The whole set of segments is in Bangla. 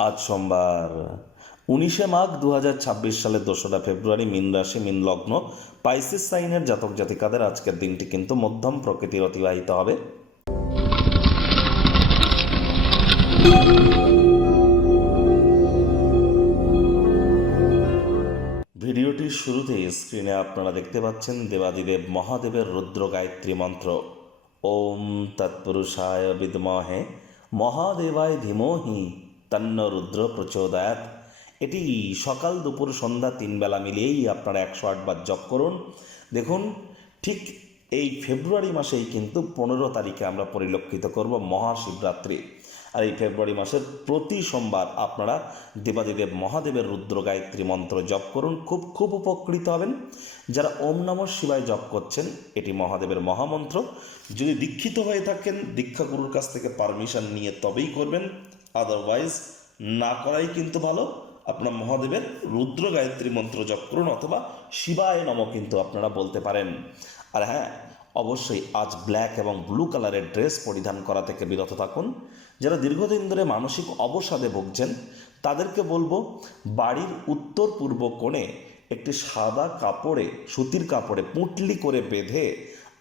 আজ সোমবার 19 মাঘ 2026 সালের 2রা ফেব্রুয়ারি, মীন রাশি, মীন লগ্ন, পাইসিস সাইনের জাতক জাতিকাদের আজকের দিনটি কিন্তু মধ্যম প্রকৃতির অতিবাহিত হবে। ভিডিওটির শুরুতে স্ক্রিনে আপনারা দেখতে পাচ্ছেন দেবাদিদেব মহাদেবের রুদ্র গায়ত্রী মন্ত্র। ওম তৎপুরুষায় বিদ্মহে মহাদেবায় ধীমহি তন্ন রুদ্র প্রচোদয়াৎ। এটি সকাল দুপুর সন্ধ্যা 3 বেলা মিলিয়েই আপনারা 108 বার জপ করুন। দেখুন, ঠিক এই ফেব্রুয়ারি মাসেই কিন্তু 15 তারিখে আমরা পরিলক্ষিত করব মহাশিবরাত্রি। আর এই ফেব্রুয়ারি মাসের প্রতি সোমবার আপনারা দেবাদিদেব মহাদেবের রুদ্র গায়ত্রী মন্ত্র জপ করুন, খুব খুব উপকৃত হবেন। যারা ওম নমঃ শিবায় জপ করছেন, এটি মহাদেবের মহামন্ত্র। যদি দীক্ষিত হয়ে থাকেন, দীক্ষাগুরুর কাছ থেকে পারমিশন নিয়ে তবেই করবেন, আদারওয়াইজ না করাই কিন্তু ভালো। আপনার মহাদেবের রুদ্র গায়ত্রী মন্ত্র জপ করুন, অথবা শিবায় নমঃ কিন্তু আপনারা বলতে পারেন। আর হ্যাঁ, অবশ্যই আজ ব্ল্যাক এবং ব্লু কালারের ড্রেস পরিধান করা থেকে বিরত থাকুন। যারা দীর্ঘদিন ধরে মানসিক অবসাদে ভুগছেন, তাদেরকে বলবো বাড়ির উত্তর পূর্ব কোণে একটি সাদা কাপড়ে, সুতির কাপড়ে পুঁটলি করে বেঁধে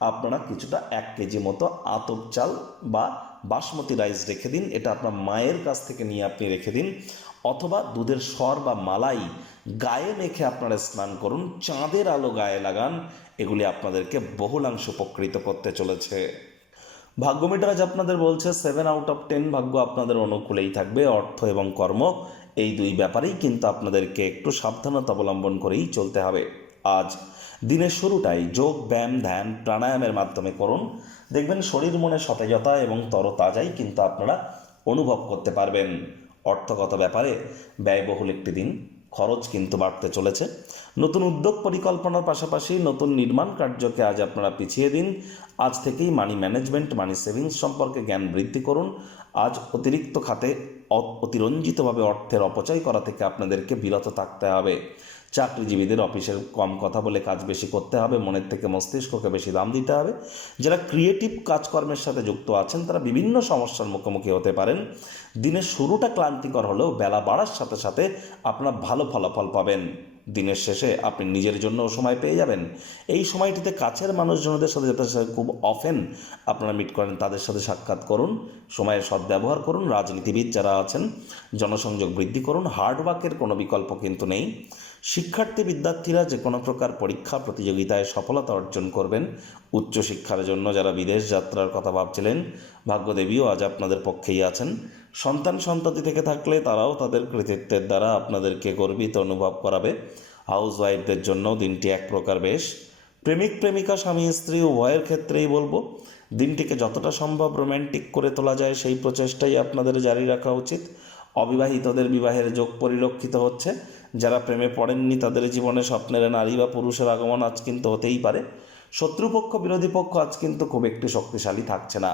আপনারা কিছুটা 1 কেজি মতো আতপ চাল বা বাসমতি রাইস রেখে দিন। এটা আপনার মায়ের কাছ থেকে নিয়ে আপনি রেখে দিন, অথবা দুধের সর বা মালাই গায়ে মেখে আপনারা স্নান করুন, চাঁদের আলো গায়ে লাগান। এগুলি আপনাদেরকে বহুলাংশ উপকৃত করতে চলেছে। ভাগ্য মিটার আজ আপনাদের বলছে 7/10 ভাগ্য আপনাদের অনুকূলেই থাকবে। অর্থ এবং কর্ম, এই দুই ব্যাপারেই কিন্তু আপনাদেরকে একটু সাবধানতা অবলম্বন করেই চলতে হবে। আজ দিনের শুরুটাই যোগ, ব্যায়াম, ধ্যান, প্রাণায়ামের মাধ্যমে করুন। দেখবেন শরীর মনে সতেজতা এবং তরতাজাই কিন্তু আপনারা অনুভব করতে পারবেন। অর্থগত ব্যাপারে ব্যয়বহুল একটি দিন, খরচ কিন্তু বাড়তে চলেছে। নতুন উদ্যোগ পরিকল্পনার পাশাপাশি নতুন নির্মাণ কার্যকে আজ আপনারা পিছিয়ে দিন। আজ থেকেই মানি ম্যানেজমেন্ট, মানি সেভিংস সম্পর্কে জ্ঞান বৃদ্ধি করুন। আজ অতিরিক্ত খাতে অতিরঞ্জিতভাবে অর্থের অপচয় করা থেকে আপনাদেরকে বিরত থাকতে হবে। চাকরিজীবীদের অফিসের কম কথা বলে কাজ বেশি করতে হবে, মনের থেকে মস্তিষ্ককে বেশি দাম দিতে হবে। যারা ক্রিয়েটিভ কাজকর্মের সাথে যুক্ত আছেন, তারা বিভিন্ন সমস্যার মুখোমুখি হতে পারেন। দিনের শুরুটা ক্লান্তিকর হলেও বেলা বাড়ার সাথে সাথে আপনারা ভালো ফলাফল পাবেন। দিনের শেষে আপনি নিজের জন্যও সময় পেয়ে যাবেন। এই সময়টিতে কাছের মানুষজনদের সাথে যাদের সাথে খুব অফেন আপনারা মিট করেন, তাদের সাথে সাক্ষাৎ করুন, সময়ের সদ্ব্যবহার করুন। রাজনীতিবিদ যারা আছেন, জনসংযোগ বৃদ্ধি করুন। হার্ডওয়ার্কের কোনো বিকল্প কিন্তু নেই। শিক্ষার্থী বিদ্যার্থীরা যে কোনো প্রকার পরীক্ষা প্রতিযোগিতায় সফলতা অর্জন করবেন। উচ্চশিক্ষার জন্য যারা বিদেশ যাত্রার কথা ভাবছিলেন, ভাগ্যদেবীও আজ আপনাদের পক্ষেই আছেন। সন্তানতি থেকে থাকলে তারাও তাদের কৃতিত্বের দ্বারা আপনাদেরকে গর্বিত অনুভব করাবে। হাউসওয়াইফদের জন্য দিনটি এক প্রকার বেশ। প্রেমিক প্রেমিকা, স্বামী স্ত্রী উভয়ের ক্ষেত্রেই বলবো, দিনটিকে যতটা সম্ভব রোম্যান্টিক করে তোলা যায় সেই প্রচেষ্টাই আপনাদের জারি রাখা উচিত। অবিবাহিতদের বিবাহের যোগ পরিলক্ষিত হচ্ছে। যারা প্রেমে পড়েননি, তাদের জীবনে স্বপ্নের নারী বা পুরুষের আগমন আজ কিন্তু হতেই পারে। শত্রুপক্ষ, বিরোধী পক্ষ আজ কিন্তু খুব একটি শক্তিশালী থাকছে না।